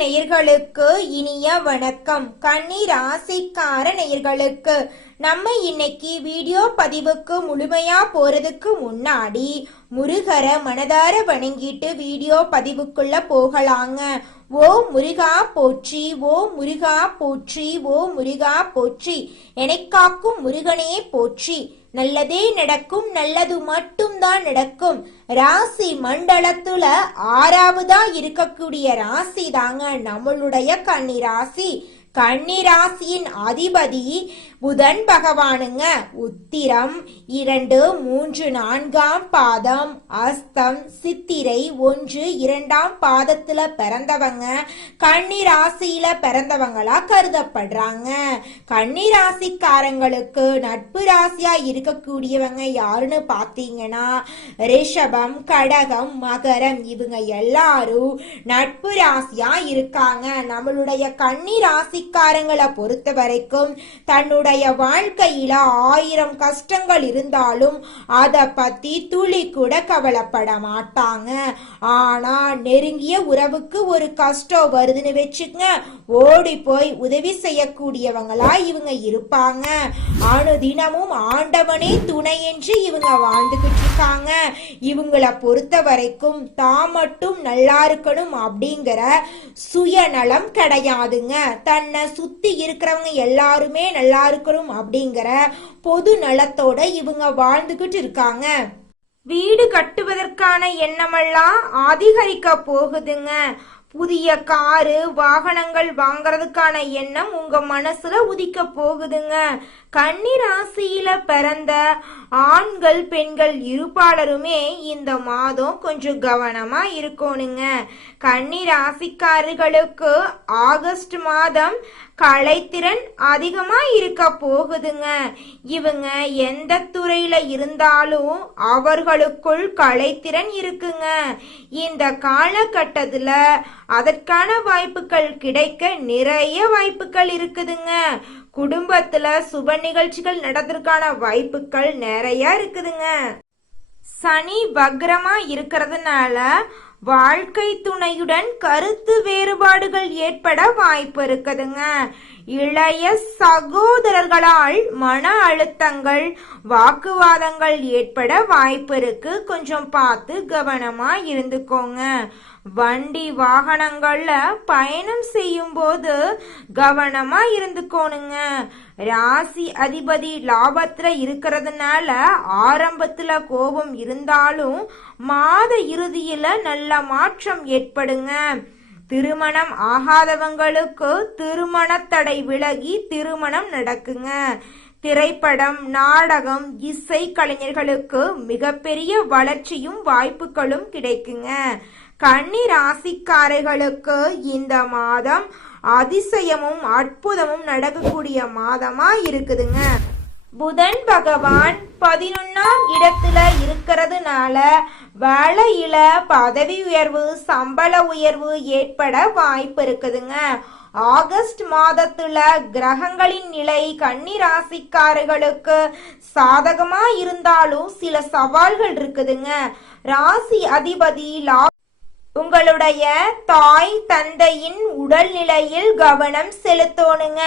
நேயர்களுக்கு இனிய வணக்கம். கன்னி ராசிக்கார நேயர்களுக்கு நம்ம இன்னைக்கு வீடியோ பதிவுக்கு முழுமையா போறதுக்கு முன்னாடி முருகரை மனதார வணங்கிட்டு வீடியோ பதிவுக்குள்ள போகலாங்க. ஓ முருகா போற்றி, ஓ முருகா போற்றி, ஓ முருகா போற்றி, எனக்காக்கும் முருகனே போற்றி. நல்லதே நடக்கும், நல்லது மட்டும்தான் நடக்கும். ராசி மண்டலத்துல 6வதா இருக்கக்கூடிய ராசி தாங்க நம்மளுடைய கன்னி ராசி. கன்னி ராசியின் அதிபதி புதன் பகவானுங்க. உத்திரம் 2, 3, 4ஆம் பாதம், அஸ்தம், சித்திரை 1, 2ஆம் பாதத்துல பிறந்தவங்க கன்னி ராசியில பிறந்தவங்களா கருதப்படுறாங்க. கன்னி ராசிக்காரங்களுக்கு நட்பு ராசியா இருக்கக்கூடியவங்க யாருன்னு பாத்தீங்கன்னா ரிஷபம், கடகம், மகரம், இவங்க எல்லாரும் நட்பு ராசியா இருக்காங்க. நம்மளுடைய கன்னி ராசிக்காரங்களை பொறுத்த வரைக்கும் தன்னுடைய வாழ்க்கையில 1000 கஷ்டங்கள் இருந்தாலும் அத பத்தி துளி கூட கவலைப்பட மாட்டாங்க. ஆனா நெருங்கிய உறவுக்கு ஒரு கஷ்டம் வருதுன்னு வச்சுங்க, ஓடி போய் உதவி செய்யக்கூடியவங்களா இவங்க இருப்பாங்க. அனுதினமும் ஆண்டவனே துணை என்று இவங்க வாழ்ந்துகிட்டு இருக்காங்க. இவங்களை பொறுத்த வரைக்கும் தான் மட்டும் நல்லா இருக்கணும் அப்படிங்கிற சுயநலம் கிடையாதுங்க. தன்னை சுத்தி இருக்கிறவங்க எல்லாருமே நல்லா இருக்கணும் அப்படிங்கிற பொது நலத்தோட இவங்க வாழ்ந்துகிட்டு இருக்காங்க. வீடு கட்டுவதற்கான எண்ணமெல்லாம் அதிகரிக்க போகுதுங்க. புதிய காரு வாகனங்கள் வாங்கறதுக்கான எண்ணம் உங்க மனசுல உதிக்க போகுதுங்க. கன்னி ராசியில பிறந்த ஆண்கள் பெண்கள் இருப்பாளருமே இந்த மாதம் கொஞ்சம் கவனமா இருக்கணுங்க. கன்னி ராசிக்காரர்களுக்கு ஆகஸ்ட் மாதம் கலைத்திறன் அதிகமா இருக்க போகுதுங்க. இவங்க எந்த துறையில இருந்தாலும் அவர்களுக்குள் கலைத்திறன் இருக்குங்க. இந்த காலகட்டத்துல அதற்கான வாய்ப்புகள் கிடைக்க நிறைய வாய்ப்புகள் இருக்குதுங்க. குடும்பத்துல சுப நிகழ்ச்சிகள் நடத்துறதுக்கான வாய்ப்புகள் நிறைய இருக்குதுங்க. சனி வக்ரமா இருக்கிறதுனால வாழ்க்கை துணையுடன் கருத்து வேறுபாடுகள் ஏற்பட வாய்ப்பு இருக்குதுங்க. இளைய சகோதரர்களால் மன அழுத்தங்கள் வாக்குவாதங்கள் ஏற்பட வாய்ப்பு இருக்கு. கொஞ்சம் பார்த்து கவனமா இருந்துக்கோங்க. வண்டி வாகனங்கள்ல பயணம் செய்யும் போது கவனமா இருந்துக்கோணுங்க. ராசி அதிபதி லாபத்துல இருக்கிறதுனால ஆரம்பத்துல கோபம் இருந்தாலும் மாத இறுதியில நல்ல மாற்றம் ஏற்படுங்க. திருமணம் ஆகாதவங்களுக்கு திருமண தடை விலகி திருமணம் நடக்குங்க. திரைப்படம், நாடகம், இசை கலைஞர்களுக்கு மிகப்பெரிய வளர்ச்சியும் வாய்ப்புகளும் கிடைக்குங்க. கன்னி ராசிக்காரர்களுக்கு இந்த மாதம் அதிசயமும் அற்புதமும் நடக்கக்கூடிய மாதமா இருக்குதுங்க. புதன் பகவான் 11ஆம் இடத்துல இருக்கிறதுனால வேலையில பதவி உயர்வு, சம்பள உயர்வு ஏற்பட வாய்ப்பு இருக்குதுங்க. ஆகஸ்ட் மாதத்துல கிரகங்களின் நிலை கன்னி ராசிக்காரர்களுக்கு சாதகமா இருந்தாலும் சில சவால்கள் இருக்குதுங்க. ராசி அதிபதி உங்களுடைய தாய் தந்தையின் உடல்நிலையில் கவனம் செலுத்தணுங்க.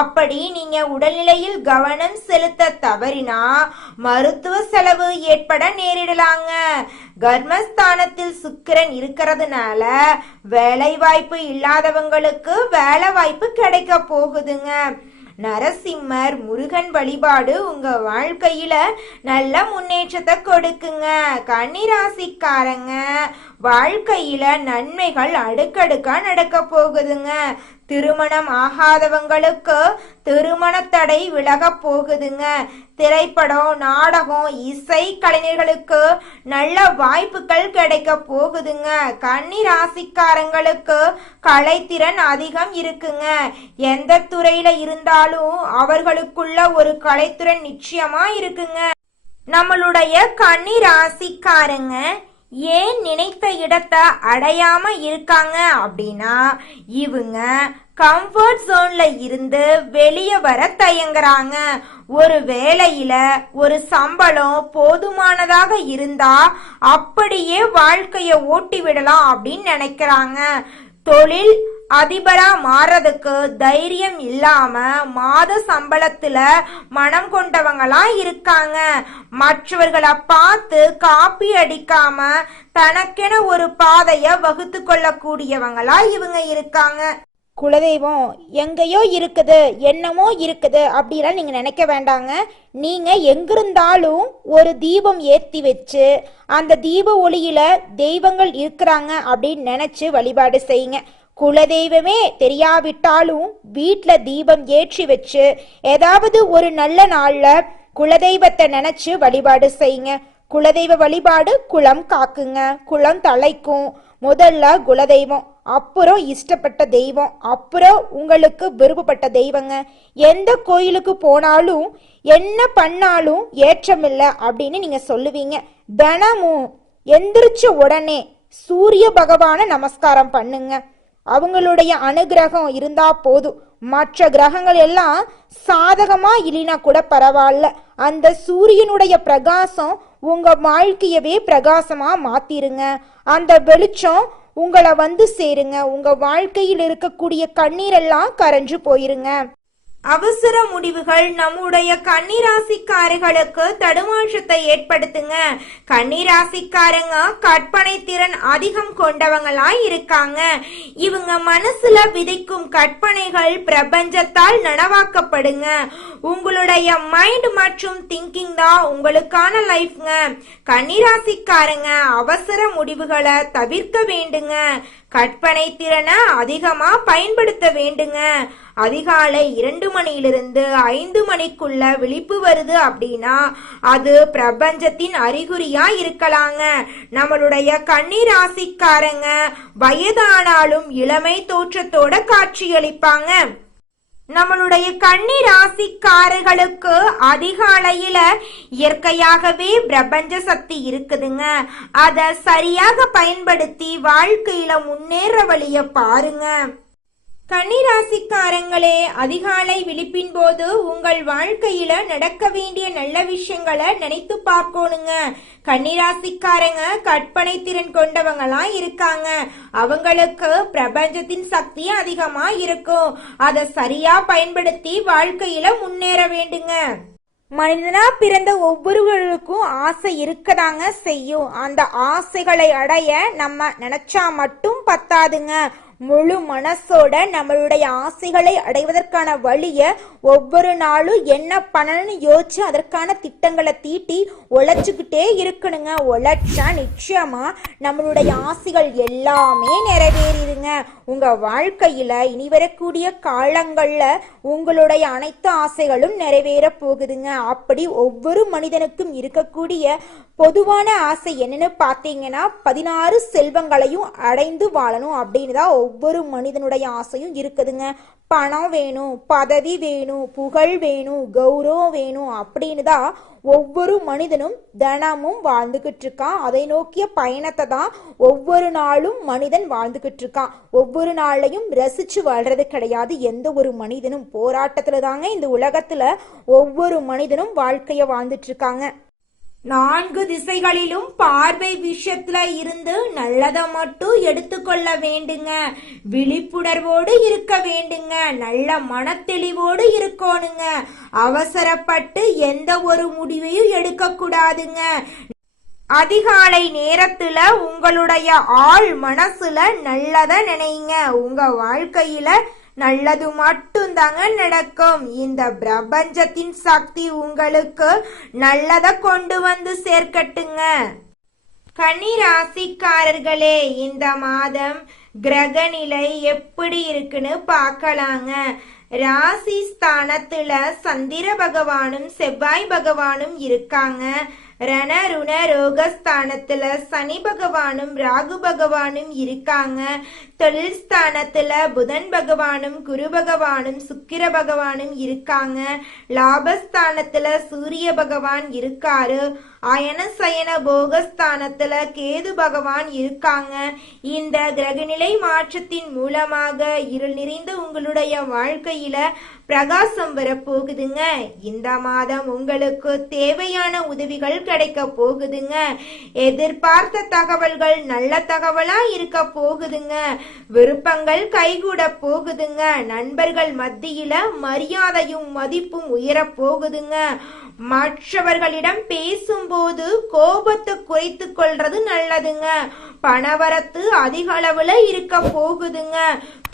அப்படி நீங்க உடல்நிலையில் கவனம் செலுத்த தவறினா மருத்துவ செலவு ஏற்பட நேரிடலாங்க. கர்மஸ்தானத்தில் சுக்கிரன் இருக்கிறதுனால வேலை வாய்ப்பு இல்லாதவங்களுக்கு வேலை வாய்ப்பு கிடைக்க போகுதுங்க. நரசிம்மர் முருகன் வழிபாடு உங்க வாழ்க்கையில நல்ல முன்னேற்றத்தை கொடுக்குங்க. கன்னி ராசிக்காரங்க வாழ்க்கையில நன்மைகள் அடுக்கடுக்கா நடக்க போகுதுங்க. திருமணம் ஆகாதவங்களுக்கு திருமண தடை விலக போகுதுங்க. திரைப்படம், நாடகம், இசை கலைஞர்களுக்கு நல்ல வாய்ப்புகள் கிடைக்க போகுதுங்க. கன்னி ராசிக்காரங்களுக்கு கலைத்திறன் அதிகம் இருக்குங்க. எந்த துறையில இருந்தாலும் அவர்களுக்குள்ள ஒரு கலைத்திறன் நிச்சயமா இருக்குங்க. நம்மளுடைய கன்னி ராசிக்காரங்க ஏன் நினைத்த இடத்தை அடையாம இருக்காங்க அப்படின்னா இவங்க கம்ஃபர்ட் ஜோன்ல இருந்து வெளியே வர தயங்குறாங்க. ஒரு வேலையில ஒரு சம்பளம் போதுமானதாக இருந்தா அப்படியே வாழ்க்கைய ஓட்டி விடலாம் அப்படின்னு நினைக்கிறாங்க. தொழில் அதிபரா மாறதுக்கு தைரியம் இல்லாம மாத சம்பளத்துல மனம் கொண்டவங்களா இருக்காங்க. மற்றவர்களை பார்த்து காப்பி அடிக்காம தனக்கென ஒரு பாதைய வகுத்து கொள்ளக்கூடியவங்களா இவங்க இருக்காங்க. குலதெய்வம் எங்கேயோ இருக்குது, என்னமோ இருக்குது அப்படிலாம் நீங்க நினைக்க வேண்டாங்க. நீங்க எங்கிருந்தாலும் ஒரு தீபம் ஏற்றி வச்சு அந்த தீப ஒளியில தெய்வங்கள் இருக்கிறாங்க அப்படின்னு நினைச்சு வழிபாடு செய்யுங்க. குலதெய்வமே தெரியாவிட்டாலும் வீட்டில் தீபம் ஏற்றி வச்சு ஏதாவது ஒரு நல்ல நாள்ல குலதெய்வத்தை நினைச்சு வழிபாடு செய்யுங்க. குலதெய்வ வழிபாடு குலம் காக்குங்க, குலம் தலைக்கும். முதல்ல குலதெய்வம், அப்புறம் இஷ்டப்பட்ட தெய்வம், அப்புறம் உங்களுக்கு விருப்பப்பட்ட தெய்வங்க. எந்த கோயிலுக்கு போனாலும் என்ன பண்ணாலும் ஏற்றமில்லை அப்படின்னு நீங்க சொல்லுவீங்க. தினமும் எந்திரிச்ச உடனே சூரிய பகவானை நமஸ்காரம் பண்ணுங்க. அவங்களுடைய அனுகிரகம் இருந்தா போதும். மற்ற கிரகங்கள் எல்லாம் சாதகமா இல்லைனா கூட பரவாயில்ல, அந்த சூரியனுடைய பிரகாசம் உங்க வாழ்க்கையவே பிரகாசமா மாத்திருங்க. அந்த வெளிச்சம் உங்களை வந்து சேருங்க. உங்க வாழ்க்கையில் இருக்கக்கூடிய கண்ணீரெல்லாம் கரைஞ்சு போயிருங்க. அவசர முடிவுகள் நம்முடைய கன்னிராசிக்காரர்களுக்கு தடுமாற்றத்தை ஏற்படுத்துங்க. கன்னிராசிக்காரங்க கற்பனை திறன் அதிகம் கொண்டவங்களா இருக்காங்க. இவங்க மனசுல விதைக்கும் கற்பனைகள் பிரபஞ்சத்தால் நனவாக்கப்படுங்க. உங்களுடைய மைண்ட் மற்றும் திங்கிங் தான் உங்களுக்கான லைஃப்ங்க. கன்னிராசிக்காரங்க அவசர முடிவுகளை தவிர்க்க வேண்டுங்க. கற்பனை திறனை அதிகமா பயன்படுத்த வேண்டுங்க. அதிகாலை 2 மணியிலிருந்து 5 மணிக்குள்ள விழிப்பு வருது அப்படின்னா அது பிரபஞ்சத்தின் அறிகுறியா இருக்கலாங்க. நம்மளுடைய கன்னிராசிக்காரங்க வயதானாலும் இளமை தோற்றத்தோட காட்சியளிப்பாங்க. நம்மளுடைய கன்னிராசிக்காரர்களுக்கு அதிகாலையில இயற்கையாகவே பிரபஞ்ச சக்தி இருக்குதுங்க. அத சரியாக பயன்படுத்தி வாழ்க்கையில முன்னேற வழிய பாருங்க. கன்னிராசிக்காரங்களே, அதிகாலை விழிப்பின் போது உங்கள் வாழ்க்கையில நடக்க வேண்டிய நல்ல விஷயங்களை நினைத்து பார்க்கணுங்க. கன்னிராசிக்காரங்க கற்பனை திறன் கொண்டவங்களா இருக்காங்க. அவங்களுக்கு பிரபஞ்சத்தின் சக்தி அதிகமா இருக்கும். அதை சரியா பயன்படுத்தி வாழ்க்கையில முன்னேற வேண்டுங்க. மனிதனா பிறந்த ஒவ்வொருவருக்கும் ஆசை இருக்கதாங்க செய்யும். அந்த ஆசைகளை அடைய நம்ம நினைச்சா மட்டும் பத்தாதுங்க. முழு மனசோட நம்மளுடைய ஆசைகளை அடைவதற்கான வழிய ஒவ்வொரு நாளும் என்ன பண்ணணும்னு யோசிச்சு அதற்கான திட்டங்களை தீட்டி உழைச்சுக்கிட்டே இருக்கணுங்க. உழைச்சா நிச்சயமா நம்மளுடைய ஆசைகள் எல்லாமே நிறைவேறிடுங்க. உங்க வாழ்க்கையில இனி வரக்கூடிய காலங்கள்ல உங்களுடைய அனைத்து ஆசைகளும் நிறைவேற போகுதுங்க. அப்படி ஒவ்வொரு மனிதனுக்கும் இருக்கக்கூடிய பொதுவான ஆசை என்னன்னு பார்த்தீங்கன்னா 16 செல்வங்களையும் அடைந்து வாழணும் அப்படின்னு தான் ஒவ்வொரு மனிதனுடைய ஆசையும் இருக்குதுங்க. பணம் வேணும், பதவி வேணும், புகழ் வேணும், கௌரவம் வேணும் அப்படின்னு தான் ஒவ்வொரு மனிதனும் தினமும் வாழ்ந்துகிட்டு இருக்கான். அதை நோக்கிய பயணத்தை தான் ஒவ்வொரு நாளும் மனிதன் வாழ்ந்துகிட்டு இருக்கான். ஒவ்வொரு நாளையும் ரசிச்சு வாழ்றது கிடையாது. எந்த ஒரு மனிதனும் போராட்டத்துல தாங்க இந்த உலகத்துல ஒவ்வொரு மனிதனும் வாழ்க்கைய வாழ்ந்துட்டு இருக்காங்க. 4 திசைகளிலும் பார்வை விஷயத்துல இருந்து நல்லதை மட்டும் எடுத்துக்கொள்ள வேண்டுங்க. விழிப்புணர்வோடு இருக்க வேண்டுங்க. நல்ல மனத்தெளிவோடு இருக்கணுங்க. அவசரப்பட்டு எந்த ஒரு முடிவையும் எடுக்க கூடாதுங்க. அதிகாலை நேரத்துல உங்களுடைய ஆழ் மனசுல நல்லத நினைங்க. உங்க வாழ்க்கையில நல்லது மட்டும்தாங்க நடக்கும். இந்த பிரபஞ்சத்தின் சக்தி உங்களுக்கு நல்லத கொண்டு வந்து சேர்க்கட்டுங்க. கன்னிராசிக்காரர்களே, இந்த மாதம் கிரக நிலை எப்படி இருக்குன்னு பார்க்கலாங்க. ராசி ஸ்தானத்துல சந்திர பகவானும் செவ்வாய் பகவானும் இருக்காங்க. ரண ருண ரோகஸ்தானத்துல சனி பகவானும் ராகு பகவானும் இருக்காங்க. தொழில் ஸ்தானத்துல புதன் பகவானும் குரு பகவானும் சுக்கிர பகவானும் இருக்காங்க. லாபஸ்தானத்துல சூரிய பகவான் இருக்காரு. அயன சயன போகஸ்தானத்துல கேது பகவான் இருக்காங்க. இந்த கிரகநிலை மாற்றத்தின் மூலமாக இருள் நிறைந்த உங்களுடைய வாழ்க்கையில பிரகாசம் வரப்போகுதுங்க. இந்த மாதம் உங்களுக்கு தேவையான உதவிகள் கிடைக்க போகுதுங்க. எதிர்பார்த்த தகவல்கள் நல்ல தகவலா இருக்க போகுதுங்க. விருப்பங்கள் கைகூட போகுதுங்க. நண்பர்கள் மத்தியில மரியாதையும் மதிப்பும் உயர போகுதுங்க. மற்றவர்களிடம் பேசும்போது கோபத்தை குறைத்து கொள்றது நல்லதுங்க. பணவரத்து அதிக அளவுல இருக்க போகுதுங்க.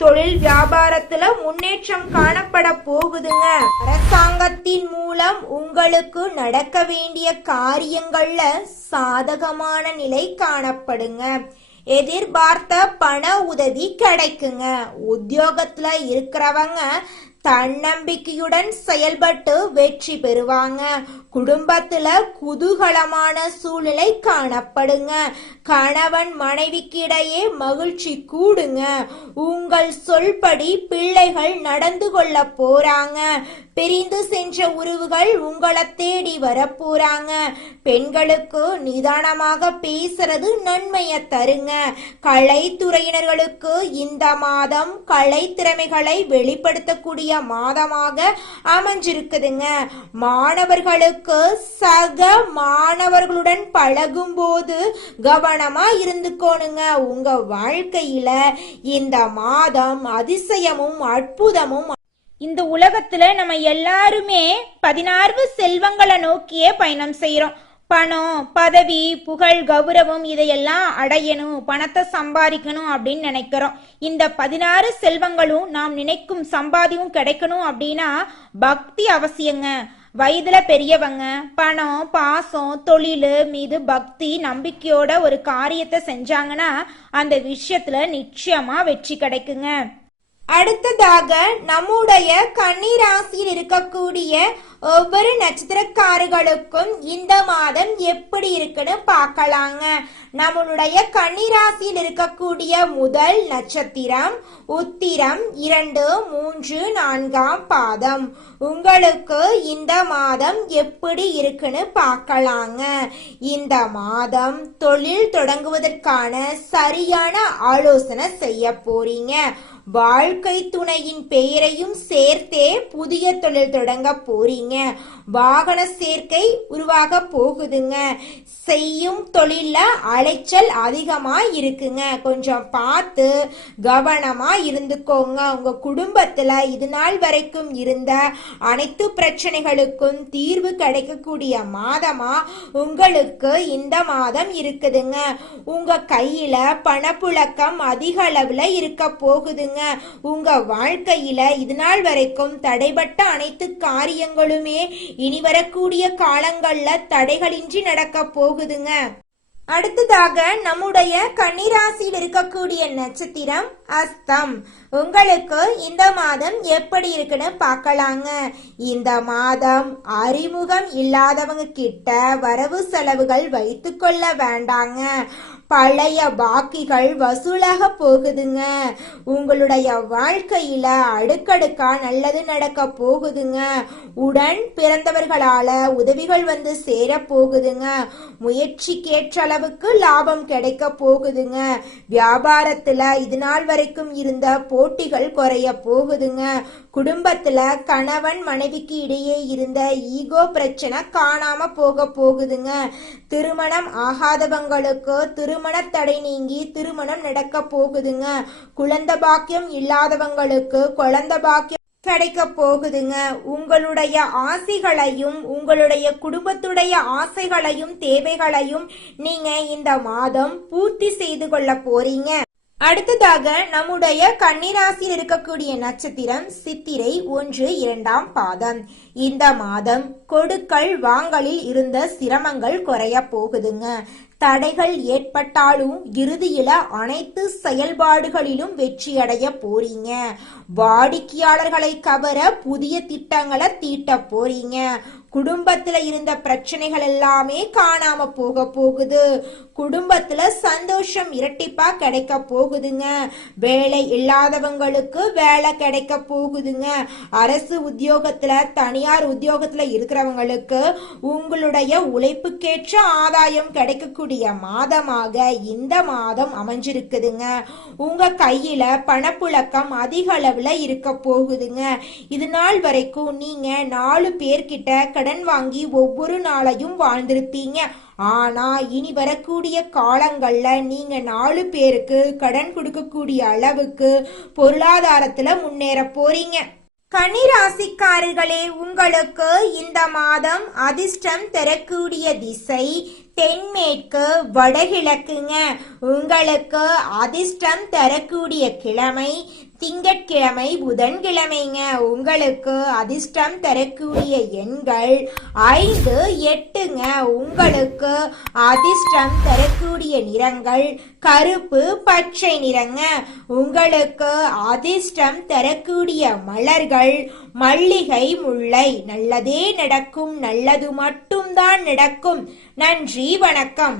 தொழில் வியாபாரத்துல முன்னேற்றம் காணப்பட போகுதுங்க. அரசாங்கத்தின் மூலம் உங்களுக்கு நடக்க வேண்டிய காரியங்கள்ல சாதகமான நிலை காணப்படுங்க. எதிர்பார்த்த பண உதவி கிடைக்குங்க. உத்தியோகத்துல இருக்கிறவங்க தன்னம்பிக்கையுடன் செயல்பட்டு வெற்றி பெறுவாங்க. குடும்பத்துல குதூகலமான சூழ்நிலை காணப்படுங்க. கணவன் மனைவிக்கு இடையே மகிழ்ச்சி கூடுங்க. உங்கள் சொல்படி பிள்ளைகள் நடந்து கொள்ள போறாங்க. பிரிந்து சென்ற உறவுகள் உங்களை தேடி வர போறாங்க. பெண்களுக்கு நிதானமாக பேசுறது நன்மையை தருங்க. கலைத்துறையினர்களுக்கு இந்த மாதம் கலை திறமைகளை வெளிப்படுத்தக்கூடிய மாதமாக அமைஞ்சிருக்குதுங்க. மாணவர்களுக்கு சக மாணவர்களுடன் பழகும் போது கவனமா இருந்துக்கோணுங்க. உங்க வாழ்க்கையில இந்த மாதம் அதிசயமும் அற்புதமும். இந்த உலகத்துல நம்ம எல்லாருமே 16 செல்வங்களை நோக்கியே பயணம் செய்யறோம். பணம், பதவி, புகழ், கௌரவம் இதையெல்லாம் அடையணும், பணத்தை சம்பாதிக்கணும் அப்படின்னு நினைக்கிறோம். இந்த 16 செல்வங்களும் நாம் நினைக்கும் சம்பாதியும் கிடைக்கணும் அப்படின்னா பக்தி அவசியங்க. வயதுல பெரியவங்க பணம், பாசம், தொழில் மீது பக்தி நம்பிக்கையோட ஒரு காரியத்தை செஞ்சாங்கன்னா அந்த விஷயத்துல நிச்சயமா வெற்றி கிடைக்குங்க. அடுத்ததாக நம்முடைய கன்னிராசியில் இருக்கக்கூடிய ஒவ்வொரு நட்சத்திரக்காரர்களுக்கும் இந்த மாதம் எப்படி இருக்குன்னு பார்க்கலாங்க. நம்மளுடைய கன்னிராசியில் இருக்கக்கூடிய முதல் நட்சத்திரம் உத்திரம் 2, 3, 4ஆம் பாதம். உங்களுக்கு இந்த மாதம் எப்படி இருக்குன்னு பார்க்கலாங்க. இந்த மாதம் தொழில் தொடங்குவதற்கான சரியான ஆலோசனை செய்ய போறீங்க. வாழ்க்கை துணையின் பெயரையும் சேர்த்தே புதிய தொழில் தொடங்க போறீங்க. வாகன சேர்க்கை உருவாக போகுதுங்க. செய்யும் தொழில அலைச்சல் அதிகமா இருக்குங்க. கொஞ்சம் பார்த்து கவனமா இருந்துக்கோங்க. உங்க குடும்பத்துல இது நாள் வரைக்கும் இருந்த அனைத்து பிரச்சனைகளுக்கும் தீர்வு கிடைக்கக்கூடிய மாதமா உங்களுக்கு இந்த மாதம் இருக்குதுங்க. உங்க கையில பணப்புழக்கம் அதிக அளவுல இருக்க போகுதுங்க. உங்க வாழ்க்கையில இது நாள் வரைக்கும் தடைபட்ட அனைத்து காரியங்களுமே இனி வரக்கூடிய காலங்கள்ல தடைகளின்றி நடக்க போகுதுங்க. அடுத்ததாக நம்முடைய கன்னிராசியில் இருக்கக்கூடிய நட்சத்திரம் அஸ்தம். உங்களுக்கு இந்த மாதம் எப்படி இருக்குன்னு பார்க்கலாங்க. இந்த மாதம் அறிமுகம் இல்லாதவங்க கிட்ட வரவு செலவுகள் வைத்து கொள்ள வேண்டாங்க. பழைய பாக்கிகள் வசூலாக போகுதுங்க. உங்களுடைய வாழ்க்கையில அடுக்கடுக்கா நல்லது நடக்க போகுதுங்க. உடன் பிறந்தவர்களால உதவிகள் வந்து சேர போகுதுங்க. முயற்சிக்கேற்ற அளவுக்கு லாபம் கிடைக்க போகுதுங்க. வியாபாரத்துல இது நாள் வரைக்கும் இருந்த போட்டிகள் குறைய போகுதுங்க. குடும்பத்துல கணவன் மனைவிக்கு இடையே இருந்த ஈகோ பிரச்சனை காணாம போக போகுதுங்க. திருமணம் ஆகாதவங்களுக்கு திருமண தடை நீங்கி திருமணம் நடக்க போகுதுங்க. குழந்தை பாக்கியம் இல்லாதவங்களுக்கு குழந்தை பாக்கியம் கிடைக்க போகுதுங்க. உங்களுடைய ஆசைகளையும் உங்களுடைய குடும்பத்துடைய ஆசைகளையும் தேவைகளையும் நீங்க இந்த மாதம் பூர்த்தி செய்து கொள்ள போறீங்க. அடுத்ததாக நம்முடைய கன்னிராசியில் இருக்கக்கூடிய நட்சத்திரம் சித்திரை 1, 2ஆம் பாதம். இந்த மாதம் கொடுக்கல் வாங்கலில் இருந்த சிரமங்கள் குறைய போகுதுங்க. தடைகள் ஏற்பட்டாலும் இறுதியில அனைத்து செயல்பாடுகளிலும் வெற்றியடைய போறீங்க. வாடிக்கையாளர்களை கவர புதிய திட்டங்களை தீட்ட போறீங்க. குடும்பத்துல இருந்த பிரச்சனைகள் எல்லாமே காணாம போக போகுது. குடும்பத்துல சந்தோஷம் இரட்டிப்பா கிடைக்க போகுதுங்க. வேலை இல்லாதவங்களுக்கு வேலை கிடைக்க போகுதுங்க. அரசு உத்தியோகத்துல தனியார் உத்தியோகத்துல இருக்கிறவங்களுக்கு உங்களுடைய உழைப்புக்கேற்ற ஆதாயம் கிடைக்கக்கூடிய மாதமாக இந்த மாதம் அமைஞ்சிருக்குதுங்க. உங்க கையில பணப்புழக்கம் அதிக அளவுல இருக்க போகுதுங்க. இது நாள் வரைக்கும் நீங்க 4 பேர்கிட்ட கடன் வாங்கி ஒவ்வொரு நாளையும் வாழ்ந்திருப்பீங்க. ஆனா இனி வரக்கூடிய காலங்கள்ல நீங்க 4 பேருக்கு கடன் கொடுக்கக்கூடிய அளவுக்கு பொருளாதாரத்துல முன்னேற போறீங்க. கன்னிராசிக்காரர்களே, உங்களுக்கு இந்த மாதம் அதிர்ஷ்டம் தரக்கூடிய திசை தென்மேற்கு வடகிழக்குங்க. உங்களுக்கு அதிர்ஷ்டம் தரக்கூடிய கிழமை திங்கட்கிழமை புதன்கிழமைங்க. உங்களுக்கு அதிர்ஷ்டம் தரக்கூடிய எண்கள் 5 8ங்க. உங்களுக்கு அதிர்ஷ்டம் தரக்கூடிய நிறங்கள் கருப்பு பச்சை நிறங்க. உங்களுக்கு அதிர்ஷ்டம் தரக்கூடிய மலர்கள் மல்லிகை முல்லை. நல்லதே நடக்கும், நல்லது மட்டும்தான் நடக்கும். நன்றி, வணக்கம்.